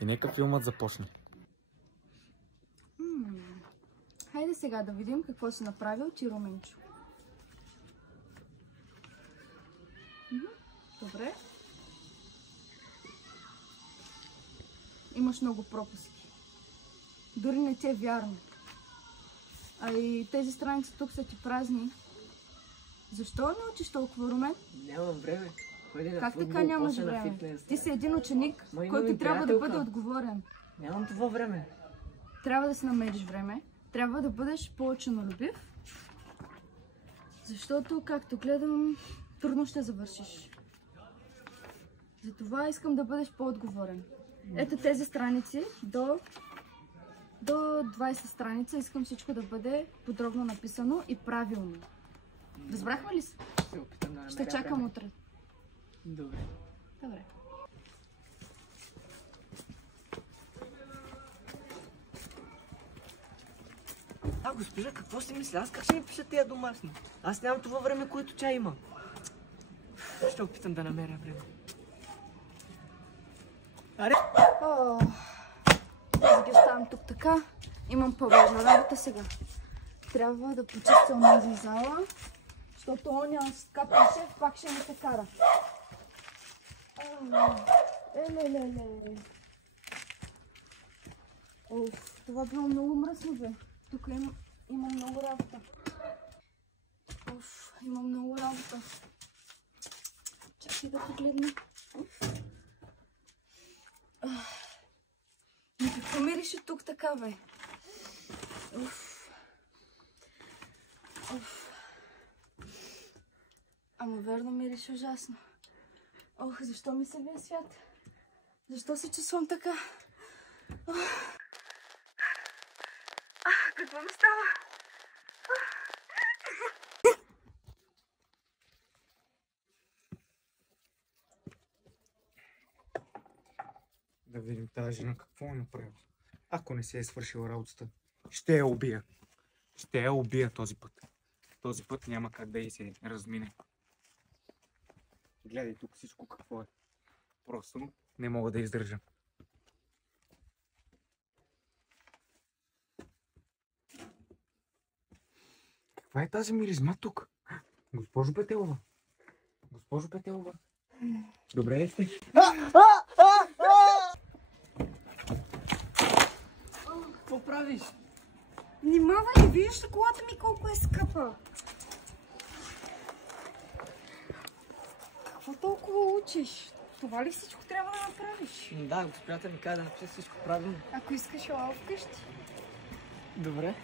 И нека филмът започне. Хайде сега да видим какво си направил ти, Руменчо. Добре. Имаш много пропуски. Дори не ти е вярно. А и тези страници тук са ти празни. Защо не учиш толкова, Румен? Нямам време. Как така нямаш време? Ти си един ученик, който трябва да бъде отговорен. Нямам това време. Трябва да си намериш време. Трябва да бъдеш по-ученолюбив. Защото, както гледам, трудно ще завършиш. Затова искам да бъдеш по-отговорен. Ето тези страници, до 20 страница, искам всичко да бъде подробно написано и правилно. Разбрахме ли се? Ще опитам да намеря Ще чакам време. утре. Добре. Добре. Госпожа, какво си мисля? Аз как ще ми пиша тия домашни? Аз нямам това време, което тя има. Ще опитам да намеря време. Аз ги оставям тук така. Имам по-важна работа сега. Трябва да почистя онази зала, защото оня скапен шеф пак ще ме те кара. Еле. Това било много мръсно, бе. Тук има много работа. Има много работа. Чакай да погледна. Какво мирише тук така, бе? Ама верно мирише ужасно. Защо ми се вие свят? Защо се чувствам така? Какво ми става? Да видим тази жена какво е направила. Ако не се е свършила работата, ще я убия. Ще я убия този път. Този път няма как да й се размине. Гледай тук всичко какво е. Просто не мога да издържам. Каква е тази миризма тук? Госпожо Петелова. Госпожо Петелова. Добре ли сте? Какво правиш? Внимавай, виждаш ли колата ми колко е скъпа? Какво толкова учиш? Това ли всичко трябва да направиш? Да, госпожата ми каза да напиша всичко правилно. Ако искаш, ела вкъщи. Добре.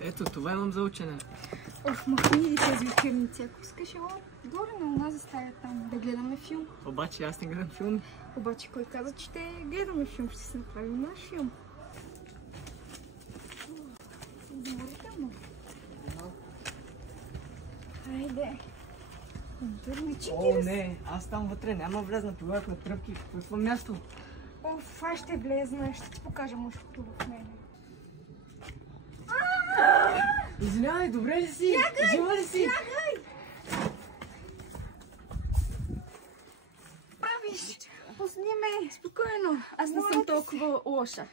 Ето, това имам за учене. Махни ги тези учебници. Ако искаш, ела горе на онази стая там, да гледаме филм. Обаче аз не гледам филм. Обаче кой каза, че ще гледаме филм? Ще се направим наш филм. Заморително. Хайде. Не, аз там вътре няма влезна, пилат на тръпки. В какво място? Аз ще влезна, ще ти покажа мъжкото в мене. Извинявай, добре ли си? Жива ли си? Правиш! Пусни ме! Спокойно! Аз не съм толкова лоша.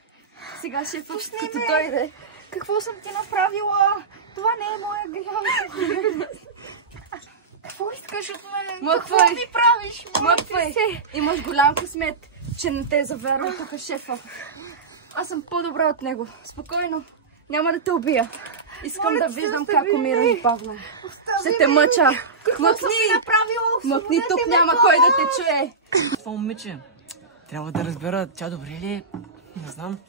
Сега шефът, като дойде. Какво съм ти направила? Това не е моя грях. Какво искаш от мен? Какво ми правиш? Мъквай! Имаш голям късмет, че не те завярвам тук шефа. Аз съм по-добра от него. Спокойно. Няма да те убия. Искам да виждам как умира и Павла. Ще те мъча. Мъкни, тук няма кой да те чуе. Това момиче, трябва да разбера, тя добре ли е? Не знам.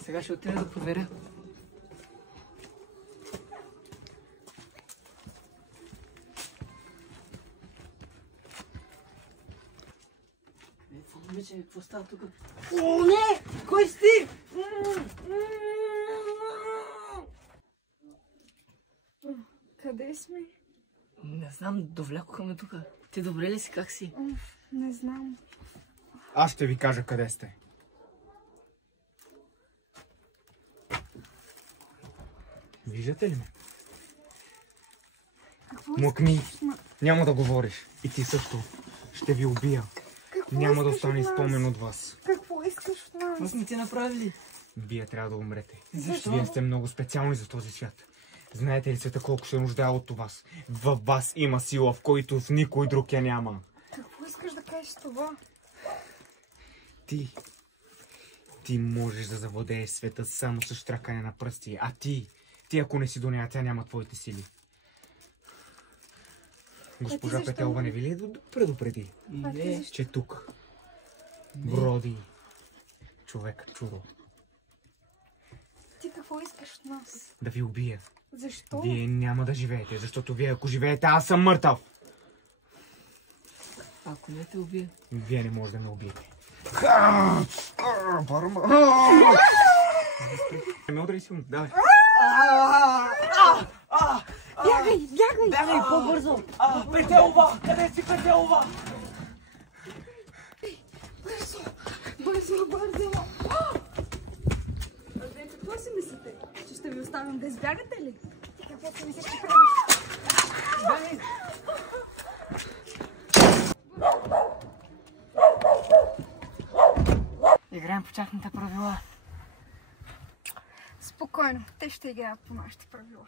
Сега ще отида да проверя. Това момиче, какво става тук? О, не! Кой си ти? Къде сме? Не знам, довлякоха ме тук. Ти добре ли си? Как си? Не знам. Аз ще ви кажа къде сте. Виждате ли ме? Какво Мъкни! Няма да говориш. И ти също. Ще ви убия. Няма да остане изпомен от вас. Какво искаш от нас? Какво сме ти направили? Вие трябва да умрете. Защо? Вие сте много специални за този свят. Знаете ли света колко се нуждае от вас? Във вас има сила, в който в никой друг я няма. Какво искаш да кажеш това? Ти можеш да завладееш света само с штракане на пръсти, а ти ако не си до нея, тя няма твоите сили. Госпожа защо? Петелва не ви ли предупреди, Не. че тук броди човек чудо? Ти какво искаш от нас? Да ви убия. Защо? Вие няма да живеете, защото вие ако живеете, аз съм мъртъв. Ако не те убия. Вие не може да ме убиете. Не ме удари силно, давай. Бягай, бягай! Бягай по-бързо! Петелова! Къде си, Петелова? Бързо, бързо! Вие какво си мислите? Че ще ви оставям да избягате ли? Ти какво си мислиш, че правиш? Бягай! Играем по тяхните правила. Спокойно, те ще играят по нашите правила.